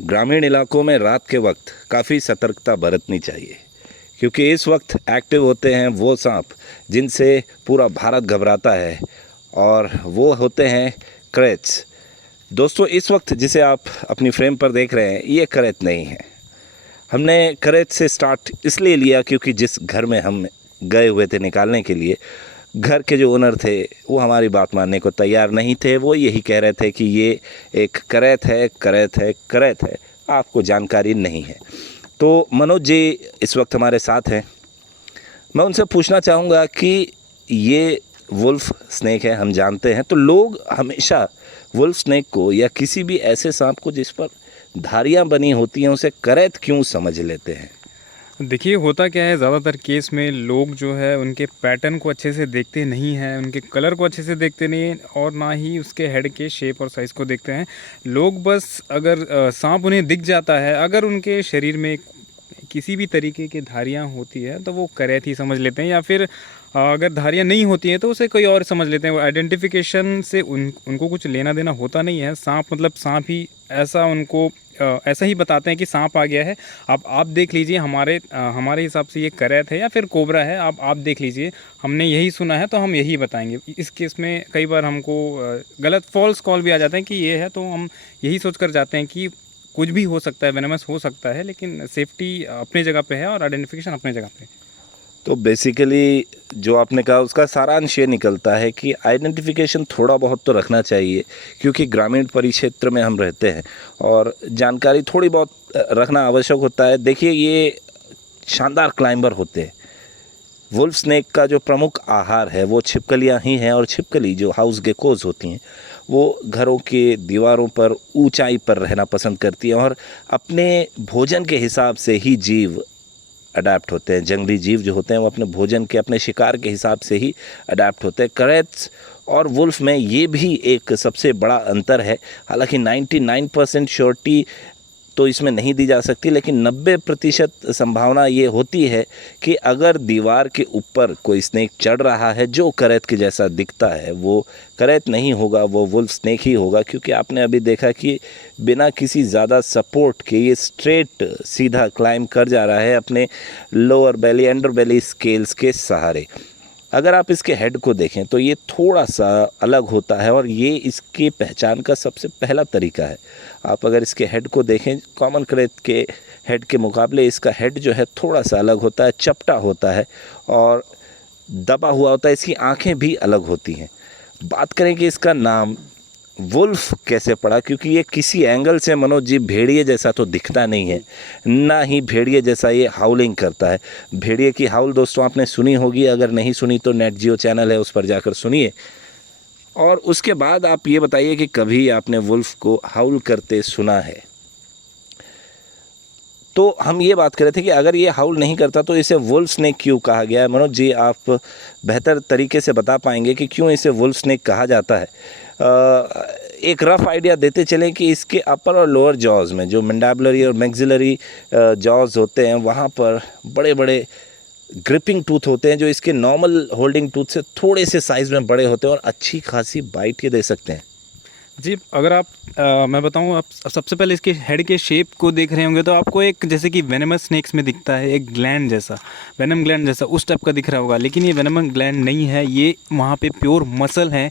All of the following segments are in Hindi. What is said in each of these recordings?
ग्रामीण इलाकों में रात के वक्त काफ़ी सतर्कता बरतनी चाहिए, क्योंकि इस वक्त एक्टिव होते हैं वो सांप जिनसे पूरा भारत घबराता है, और वो होते हैं करेत्स। दोस्तों, इस वक्त जिसे आप अपनी फ्रेम पर देख रहे हैं ये करेत नहीं है। हमने करेत से स्टार्ट इसलिए लिया क्योंकि जिस घर में हम गए हुए थे निकालने के लिए, घर के जो ओनर थे वो हमारी बात मानने को तैयार नहीं थे। वो यही कह रहे थे कि ये एक करेत है, करेत है, करेत है, आपको जानकारी नहीं है। तो मनोज जी इस वक्त हमारे साथ हैं। मैं उनसे पूछना चाहूँगा कि ये वुल्फ स्नेक है, हम जानते हैं, तो लोग हमेशा वुल्फ स्नेक को या किसी भी ऐसे सांप को जिस पर धारियाँ बनी होती हैं उसे करेत क्यों समझ लेते हैं? देखिए, होता क्या है, ज़्यादातर केस में लोग जो है उनके पैटर्न को अच्छे से देखते नहीं हैं, उनके कलर को अच्छे से देखते नहीं हैं, और ना ही उसके हेड के शेप और साइज़ को देखते हैं। लोग बस अगर सांप उन्हें दिख जाता है, अगर उनके शरीर में किसी भी तरीके की धारियाँ होती है तो वो करेत ही समझ लेते हैं, या फिर अगर धारियाँ नहीं होती हैं तो उसे कोई और समझ लेते हैं। वो आइडेंटिफिकेशन से उनको कुछ लेना देना होता नहीं है। सांप मतलब सांप ही, ऐसा उनको ऐसा ही बताते हैं कि सांप आ गया है। अब आप देख लीजिए, हमारे हिसाब से ये करेत है या फिर कोबरा है, आप देख लीजिए, हमने यही सुना है तो हम यही बताएंगे। इस केस में कई बार हमको गलत फॉल्स कॉल भी आ जाते हैं कि ये है, तो हम यही सोच कर जाते हैं कि कुछ भी हो सकता है, वेनमस हो सकता है, लेकिन सेफ्टी अपनी जगह पे है और आइडेंटिफिकेशन अपनी जगह पे है। तो बेसिकली जो आपने कहा उसका सारांश ये निकलता है कि आइडेंटिफिकेशन थोड़ा बहुत तो रखना चाहिए, क्योंकि ग्रामीण परिक्षेत्र में हम रहते हैं और जानकारी थोड़ी बहुत रखना आवश्यक होता है। देखिए, ये शानदार क्लाइंबर होते हैं। वुल्फ स्नेक का जो प्रमुख आहार है वो छिपकलियाँ ही हैं, और छिपकली जो हाउस गेकोज होती हैं वो घरों के दीवारों पर ऊंचाई पर रहना पसंद करती हैं, और अपने भोजन के हिसाब से ही जीव अडेप्ट होते हैं। जंगली जीव जो होते हैं वो अपने भोजन के, अपने शिकार के हिसाब से ही अडेप्ट होते हैं। करेट्स और वुल्फ में ये भी एक सबसे बड़ा अंतर है। हालांकि 99% श्योरिटी तो इसमें नहीं दी जा सकती, लेकिन 90% संभावना ये होती है कि अगर दीवार के ऊपर कोई स्नेक चढ़ रहा है जो करेत के जैसा दिखता है, वो करेत नहीं होगा, वो वुल्फ स्नेक ही होगा। क्योंकि आपने अभी देखा कि बिना किसी ज़्यादा सपोर्ट के ये स्ट्रेट सीधा क्लाइंब कर जा रहा है अपने लोअर बेली, अंडर बेली स्केल्स के सहारे। अगर आप इसके हेड को देखें तो ये थोड़ा सा अलग होता है, और ये इसकी पहचान का सबसे पहला तरीका है। आप अगर इसके हेड को देखें, कॉमन करेत के हेड के मुकाबले इसका हेड जो है थोड़ा सा अलग होता है, चपटा होता है और दबा हुआ होता है। इसकी आंखें भी अलग होती हैं। बात करें कि इसका नाम वुल्फ कैसे पड़ा, क्योंकि ये किसी एंगल से मनोज जी भेड़िए जैसा तो दिखता नहीं है, ना ही भेड़िए जैसा ये हाउलिंग करता है। भेड़िए की हाउल दोस्तों आपने सुनी होगी, अगर नहीं सुनी तो नेट जियो चैनल है, उस पर जाकर सुनिए। और उसके बाद आप ये बताइए कि कभी आपने वुल्फ को हाउल करते सुना है? तो हम ये बात कर रहे थे कि अगर ये हाउल नहीं करता तो इसे वुल्फ स्नेक क्यों कहा गया है। मनोज जी, आप बेहतर तरीके से बता पाएंगे कि क्यों इसे वुल्फ स्नेक कहा जाता है। एक रफ़ आइडिया देते चलें कि इसके अपर और लोअर जॉज में, जो मैंडिबुलरी और मैक्सिलरी जॉज होते हैं, वहाँ पर बड़े बड़े ग्रिपिंग टूथ होते हैं, जो इसके नॉर्मल होल्डिंग टूथ से थोड़े से साइज़ में बड़े होते हैं और अच्छी खासी बाइट ये दे सकते हैं। जी, अगर आप मैं बताऊं, आप सबसे पहले इसके हेड के शेप को देख रहे होंगे तो आपको एक, जैसे कि वेनमस स्नेक्स में दिखता है, एक ग्लैंड जैसा, वेनम ग्लैंड जैसा उस टाइप का दिख रहा होगा, लेकिन ये वेनम ग्लैंड नहीं है। ये वहाँ पे प्योर मसल है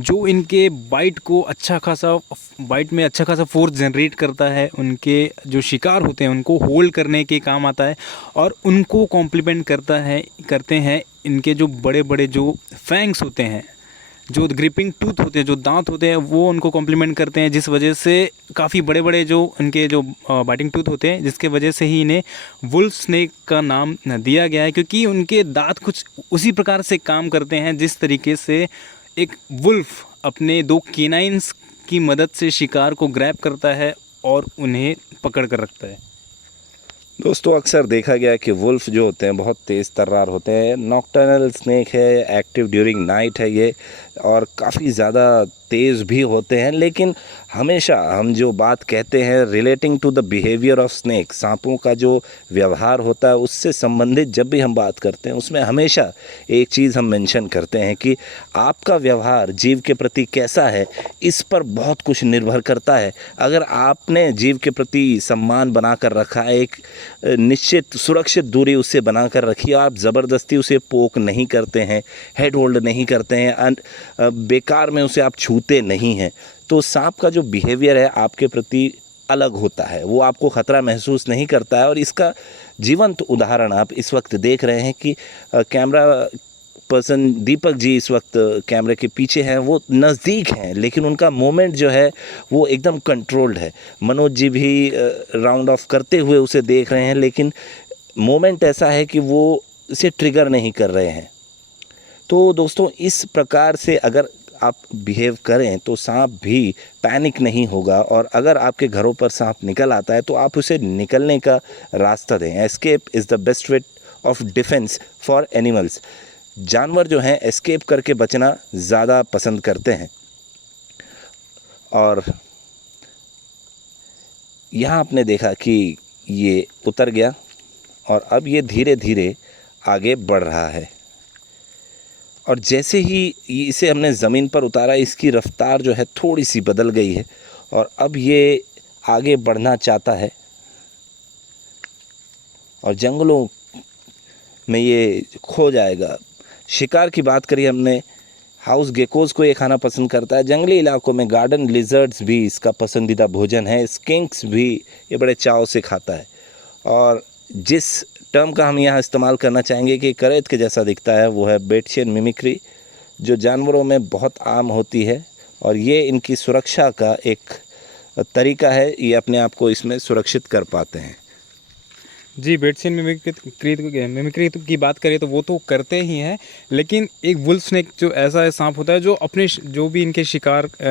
जो इनके बाइट को अच्छा खासा, बाइट में अच्छा खासा फोर्स जनरेट करता है, उनके जो शिकार होते हैं उनको होल्ड करने के काम आता है, और उनको कॉम्प्लीमेंट करते हैं इनके जो बड़े बड़े जो फैंग्स होते हैं, जो ग्रिपिंग टूथ होते हैं, जो दांत होते हैं, वो उनको कॉम्प्लीमेंट करते हैं, जिस वजह से काफ़ी बड़े बड़े जो उनके जो बाइटिंग टूथ होते हैं, जिसके वजह से ही इन्हें वुल्फ स्नेक का नाम दिया गया है। क्योंकि उनके दांत कुछ उसी प्रकार से काम करते हैं जिस तरीके से एक वुल्फ अपने दो केनाइन्स की मदद से शिकार को ग्रैब करता है और उन्हें पकड़ कर रखता है। दोस्तों, अक्सर देखा गया है कि वुल्फ जो होते हैं बहुत तेज़ तर्रार होते हैं। नॉक्टर्नल स्नेक है, एक्टिव ड्यूरिंग नाइट है ये, और काफ़ी ज़्यादा तेज़ भी होते हैं, लेकिन हमेशा हम जो बात कहते हैं relating to the behaviour of snake, सांपों का जो व्यवहार होता है उससे संबंधित जब भी हम बात करते हैं उसमें हमेशा एक चीज़ हम मेंशन करते हैं कि आपका व्यवहार जीव के प्रति कैसा है, इस पर बहुत कुछ निर्भर करता है। अगर आपने जीव के प्रति सम्मान बना कर रखा है, एक निश्चित सुरक्षित दूरी उससे बना कर रखी, आप ज़बरदस्ती उसे पोक नहीं करते हैं, हेड होल्ड नहीं करते हैं, बेकार में उसे आप छूते नहीं हैं, तो सांप का जो बिहेवियर है आपके प्रति अलग होता है, वो आपको ख़तरा महसूस नहीं करता है। और इसका जीवंत उदाहरण आप इस वक्त देख रहे हैं कि कैमरा पर्सन दीपक जी इस वक्त कैमरे के पीछे हैं, वो नज़दीक हैं लेकिन उनका मोमेंट जो है वो एकदम कंट्रोल्ड है। मनोज जी भी राउंड ऑफ करते हुए उसे देख रहे हैं, लेकिन मोमेंट ऐसा है कि वो इसे ट्रिगर नहीं कर रहे हैं। तो दोस्तों, इस प्रकार से अगर आप बिहेव करें तो सांप भी पैनिक नहीं होगा, और अगर आपके घरों पर सांप निकल आता है तो आप उसे निकलने का रास्ता दें। Escape is the best way of defence for animals. जानवर जो हैं एस्केप करके बचना ज़्यादा पसंद करते हैं। और यहाँ आपने देखा कि ये उतर गया और अब ये धीरे धीरे आगे बढ़ रहा है, और जैसे ही इसे हमने ज़मीन पर उतारा इसकी रफ़्तार जो है थोड़ी सी बदल गई है और अब ये आगे बढ़ना चाहता है और जंगलों में ये खो जाएगा। शिकार की बात करी हमने, हाउस गेकोज़ को ये खाना पसंद करता है। जंगली इलाकों में गार्डन लिजर्ड्स भी इसका पसंदीदा भोजन है। स्किंक्स भी ये बड़े चाव से खाता है। और जिस टर्म का हम यहाँ इस्तेमाल करना चाहेंगे कि करेत के जैसा दिखता है, वो है बेटिशियन मिमिक्री, जो जानवरों में बहुत आम होती है और ये इनकी सुरक्षा का एक तरीका है, ये अपने आप को इसमें सुरक्षित कर पाते हैं। जी, बेटिशियन मिमिक्री की बात करें तो वो तो करते ही हैं, लेकिन एक वुल्फ स्नेक जो ऐसा सांप होता है जो अपने जो भी इनके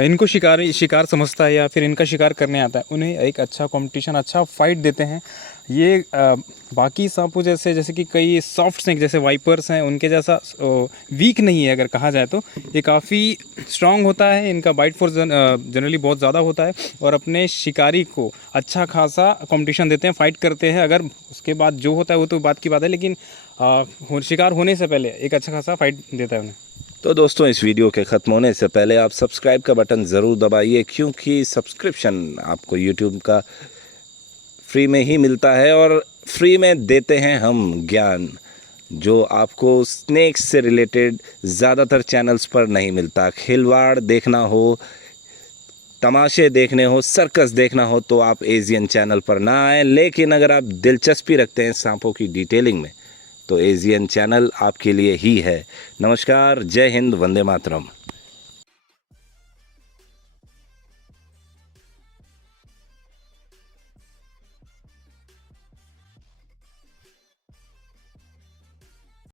इनको शिकार समझता है या फिर इनका शिकार करने आता है, उन्हें एक अच्छा कंपटीशन, अच्छा फाइट देते हैं। ये बाकी सांपों जैसे कि कई सॉफ्ट स्नेक जैसे वाइपर्स हैं उनके जैसा वीक नहीं है अगर कहा जाए तो। ये काफ़ी स्ट्रांग होता है, इनका बाइट फोर्स जनरली बहुत ज़्यादा होता है और अपने शिकारी को अच्छा खासा कंपटीशन देते हैं, फाइट करते हैं। अगर उसके बाद जो होता है वो तो बात की बात है, लेकिन शिकार होने से पहले एक अच्छा खासा फाइट देता है उन्हें। तो दोस्तों, इस वीडियो के ख़त्म होने से पहले आप सब्सक्राइब का बटन ज़रूर दबाइए, क्योंकि सब्सक्रिप्शन आपको यूट्यूब का फ्री में ही मिलता है और फ्री में देते हैं हम ज्ञान, जो आपको स्नेक्स से रिलेटेड ज़्यादातर चैनल्स पर नहीं मिलता। खिलवाड़ देखना हो, तमाशे देखने हो, सर्कस देखना हो तो आप एशियन चैनल पर ना आएँ, लेकिन अगर आप दिलचस्पी रखते हैं सांपों की डिटेलिंग में तो एशियन चैनल आपके लिए ही है। नमस्कार, जय हिंद, वंदे मातरम।